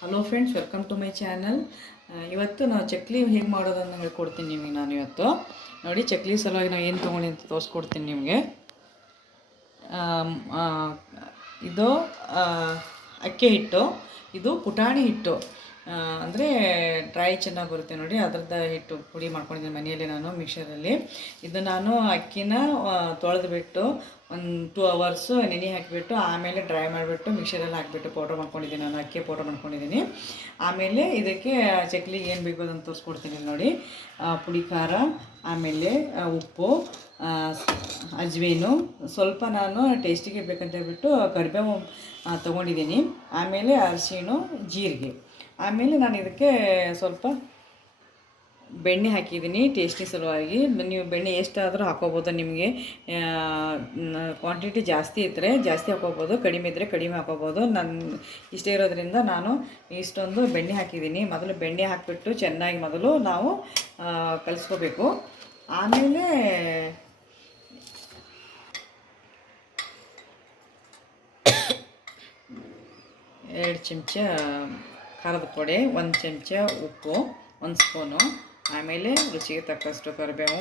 Hello friends, welcome to my channel. ಇವತ್ತು ನಾವು ಚಕ್ಲಿ ಹೇಗೆ ಮಾಡೋದನ್ನು ಹೇಳ್ಕೊಡ್ತೀನಿ ನಿಮಗೆ. ನಾನು ಇವತ್ತು ನೋಡಿ ಚಕ್ಲಿ ಸಲುವಾಗಿ ನಾವು ಏನು ತೊಗೊಂಡು ಅಂತ ತೋರಿಸ್ಕೊಡ್ತೀನಿ ನಿಮಗೆ. ಇದು ಅಕ್ಕಿ ಹಿಟ್ಟು, ಇದು ಪುಟಾಣಿ ಹಿಟ್ಟು, ಅಂದರೆ ಡ್ರೈ ಚೆನ್ನಾಗಿ ಬರುತ್ತೆ ನೋಡಿ. ಅದರದ್ದು ಹಿಟ್ಟು ಪುಡಿ ಮಾಡ್ಕೊಂಡಿದ್ದೀನಿ ಮನೆಯಲ್ಲಿ ನಾನು ಮಿಕ್ಸರಲ್ಲಿ. ಇದು ನಾನು ಅಕ್ಕಿನ ತೊಳೆದ್ಬಿಟ್ಟು ಒಂದು 2 ಅವರ್ಸು ನೆನೆ ಹಾಕಿಬಿಟ್ಟು ಆಮೇಲೆ ಡ್ರೈ ಮಾಡಿಬಿಟ್ಟು ಮಿಕ್ಸರಲ್ಲಿ ಹಾಕಿಬಿಟ್ಟು ಪೌಡ್ರ್ ಮಾಡ್ಕೊಂಡಿದ್ದೀನಿ. ನಾನು ಅಕ್ಕಿ ಪೌಡ್ರ್ ಮಾಡ್ಕೊಂಡಿದ್ದೀನಿ. ಆಮೇಲೆ ಇದಕ್ಕೆ ಚಕ್ಲಿಗೆ ಏನು ಬೇಕು ಅದನ್ನು ತೋರಿಸ್ಕೊಡ್ತೀನಿ ನೋಡಿ. ಪುಡಿ ಖಾರ, ಆಮೇಲೆ ಉಪ್ಪು, ಅಜ್ವೇನು, ಸ್ವಲ್ಪ ನಾನು ಟೇಸ್ಟಿಗೆ ಬೇಕಂತ ಹೇಳ್ಬಿಟ್ಟು ಕರಿಬೇವು ತೊಗೊಂಡಿದ್ದೀನಿ. ಆಮೇಲೆ ಅರಿಶಿಣ, ಜೀರಿಗೆ, ಆಮೇಲೆ ನಾನು ಇದಕ್ಕೆ ಸ್ವಲ್ಪ ಬೆಣ್ಣೆ ಹಾಕಿದ್ದೀನಿ ಟೇಸ್ಟಿ ಸಲುವಾಗಿ. ನೀವು ಬೆಣ್ಣೆ ಎಷ್ಟಾದರೂ ಹಾಕೋಬೋದು. ನಿಮಗೆ ಕ್ವಾಂಟಿಟಿ ಜಾಸ್ತಿ ಇದ್ದರೆ ಜಾಸ್ತಿ ಹಾಕೋಬೋದು, ಕಡಿಮೆ ಇದ್ದರೆ ಕಡಿಮೆ ಹಾಕೋಬೋದು. ನನ್ನ ಇಷ್ಟೇ ಇರೋದ್ರಿಂದ ನಾನು ಇಷ್ಟೊಂದು ಬೆಣ್ಣೆ ಹಾಕಿದ್ದೀನಿ. ಮೊದಲು ಬೆಣ್ಣೆ ಹಾಕಿಬಿಟ್ಟು ಚೆನ್ನಾಗಿ ಮೊದಲು ನಾವು ಕಲಿಸ್ಕೋಬೇಕು. ಆಮೇಲೆ 2 ಚಮಚ ಖಾರದ ಪುಡಿ, 1 ಚಮಚ ಉಪ್ಪು, 1 ಸ್ಪೂನು, ಆಮೇಲೆ ರುಚಿಗೆ ತಕ್ಕಷ್ಟು ಕರಿಬೇವು,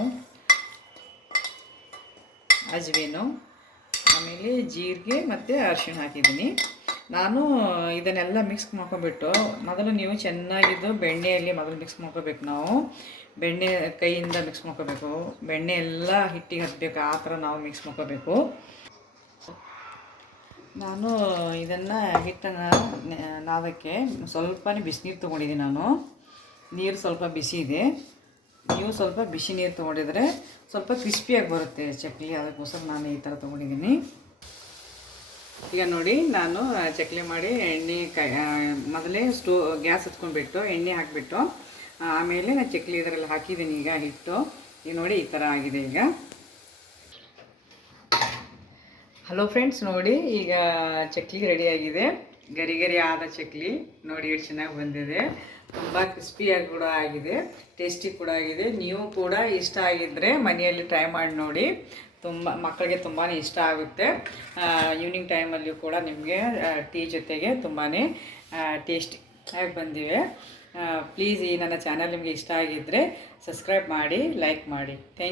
ಅಜ್ವೇನು, ಆಮೇಲೆ ಜೀರಿಗೆ ಮತ್ತು ಅರಿಶಿಣ ಹಾಕಿದ್ದೀನಿ. ನಾನು ಇದನ್ನೆಲ್ಲ ಮಿಕ್ಸ್ ಮಾಡ್ಕೊಂಬಿಟ್ಟು ಮೊದಲು ನೀವು ಚೆನ್ನಾಗಿದ್ದು ಬೆಣ್ಣೆಯಲ್ಲಿ ಮೊದಲು ಮಿಕ್ಸ್ ಮಾಡ್ಕೋಬೇಕು. ನಾವು ಬೆಣ್ಣೆ ಕೈಯಿಂದ ಮಿಕ್ಸ್ ಮಾಡ್ಕೋಬೇಕು. ಬೆಣ್ಣೆ ಎಲ್ಲ ಹಿಟ್ಟಿಗೆ ಹತ್ತಬೇಕು, ಆ ಥರ ನಾವು ಮಿಕ್ಸ್ ಮಾಡ್ಕೋಬೇಕು. ನಾನು ಇದನ್ನು ಹಿಟ್ಟನ್ನು ನಾದಕ್ಕೆ ಸ್ವಲ್ಪನೇ ಬಿಸಿನೀರು ತೊಗೊಂಡಿದ್ದೀನಿ. ನಾನು ನೀರು ಸ್ವಲ್ಪ ಬಿಸಿ ಇದೆ. ನೀವು ಸ್ವಲ್ಪ ಬಿಸಿ ನೀರು ತೊಗೊಂಡಿದ್ರೆ ಸ್ವಲ್ಪ ಕ್ರಿಸ್ಪಿಯಾಗಿ ಬರುತ್ತೆ ಚಕ್ಲಿ, ಅದಕ್ಕೋಸ್ಕರ ನಾನು ಈ ಥರ ತೊಗೊಂಡಿದ್ದೀನಿ. ಈಗ ನೋಡಿ, ನಾನು ಚಕ್ಲಿ ಮಾಡಿ ಎಣ್ಣೆ ಮೊದಲೇ ಗ್ಯಾಸ್ ಹಚ್ಕೊಂಡ್ಬಿಟ್ಟು ಎಣ್ಣೆ ಹಾಕಿಬಿಟ್ಟು ಆಮೇಲೆ ನಾನು ಚಕ್ಲಿ ಇದರಲ್ಲಿ ಹಾಕಿದ್ದೀನಿ. ಈಗ ಹಿಟ್ಟು ಈಗ ನೋಡಿ ಈ ಥರ ಆಗಿದೆ. ಈಗ ಹಲೋ ಫ್ರೆಂಡ್ಸ್, ನೋಡಿ ಈಗ ಚಕ್ಲಿ ರೆಡಿಯಾಗಿದೆ. ಗರಿ ಗರಿ ಆದ ಚಕ್ಲಿ ನೋಡಿ ಎಷ್ಟು ಚೆನ್ನಾಗಿ ಬಂದಿದೆ. ತುಂಬ ಕ್ರಿಸ್ಪಿಯಾಗಿ ಕೂಡ ಆಗಿದೆ, ಟೇಸ್ಟಿ ಕೂಡ ಆಗಿದೆ. ನೀವು ಕೂಡ ಇಷ್ಟ ಆಗಿದ್ದರೆ ಮನೆಯಲ್ಲಿ ಟ್ರೈ ಮಾಡಿ ನೋಡಿ. ಮಕ್ಕಳಿಗೆ ತುಂಬಾ ಇಷ್ಟ ಆಗುತ್ತೆ. ಈವ್ನಿಂಗ್ ಟೈಮಲ್ಲಿಯೂ ಕೂಡ ನಿಮಗೆ ಟೀ ಜೊತೆಗೆ ತುಂಬಾ ಟೇಸ್ಟಿ ಆಗಿ ಬಂದಿವೆ. ಪ್ಲೀಸ್ ಈ ನನ್ನ ಚಾನಲ್ ನಿಮಗೆ ಇಷ್ಟ ಆಗಿದ್ದರೆ ಸಬ್ಸ್ಕ್ರೈಬ್ ಮಾಡಿ, ಲೈಕ್ ಮಾಡಿ. Thank you.